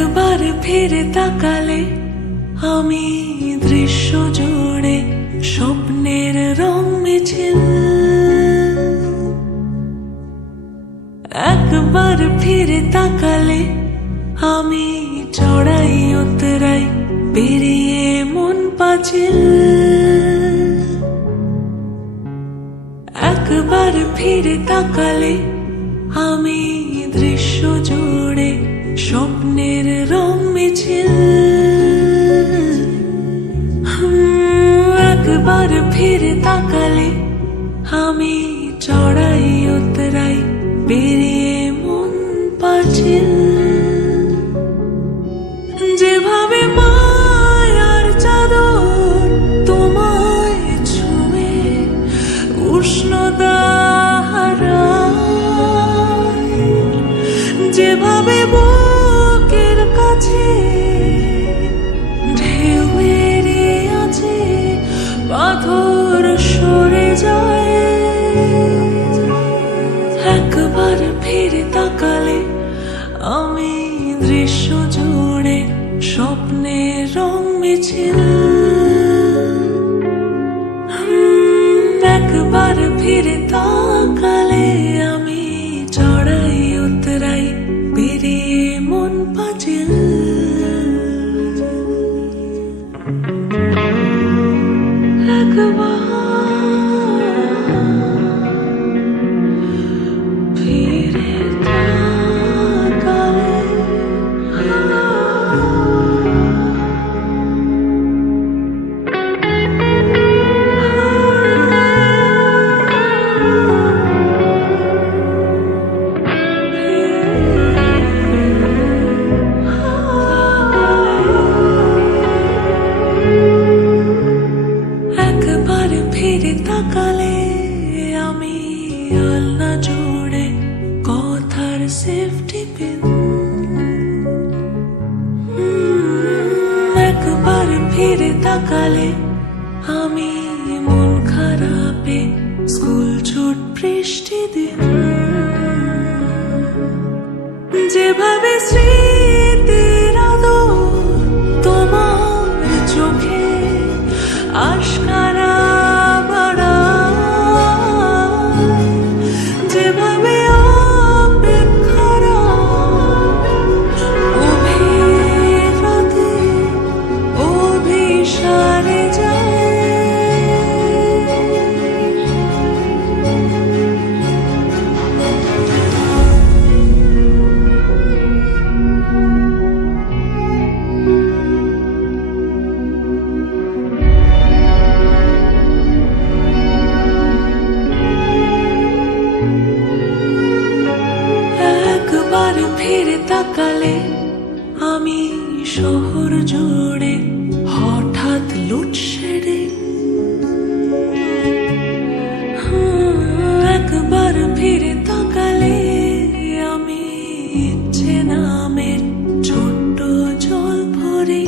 একবার ফিরে তাকালে আমি দৃশ্য জুড়ে স্বপ্নের রং মিছিল। একবার ফিরে তাকালে আমি চড়াই উতরাই পেরিয়ে মন পাঁচিল। একবার ফিরে তাকালে আমি দৃশ্য জুড়ে স্বপ্নের রং মিছিল। একবার ফিরে তাকালে আমি চড়াই উতরাই পেরিয়ে মন পাঁচিল। যেভাবে মায়ার চাদর তোমায় ছুঁয়ে উষ্ণতা হারায়, যেভাবে বুকের কাছে ঢেউ এড়িয়ে আছে পাথর সরে যায়। একবার ফিরে তাকালে আমি দৃশ্য জুড়ে স্বপ্নের রং মিছিল। একবার ফিরে তাকালে আমি চড়াই উতরাই পেরিয়ে মন পাঁচিল। একবার ফিরে তাকালে একবার ফিরে তাকালে আমি আলনা জুড়ে কথার সেফটি পিন। একবার ফিরে তাকালে আমি মন খারাপে স্কুল ছুট বৃষ্টি দিন। যেভাবে স্মৃতির আদর তোমার চোখে আশকারা বাড়ায়, যেভাবে অপেক্ষারা অভিরাতে অভিসারে যায়। একবার ফিরে তাকালে আমি শহর জুড়ে হঠাৎ লোডশেডিং। একবার ফিরে তাকালে আমি ইচ্ছে নামের ছোট্ট জল ভরি।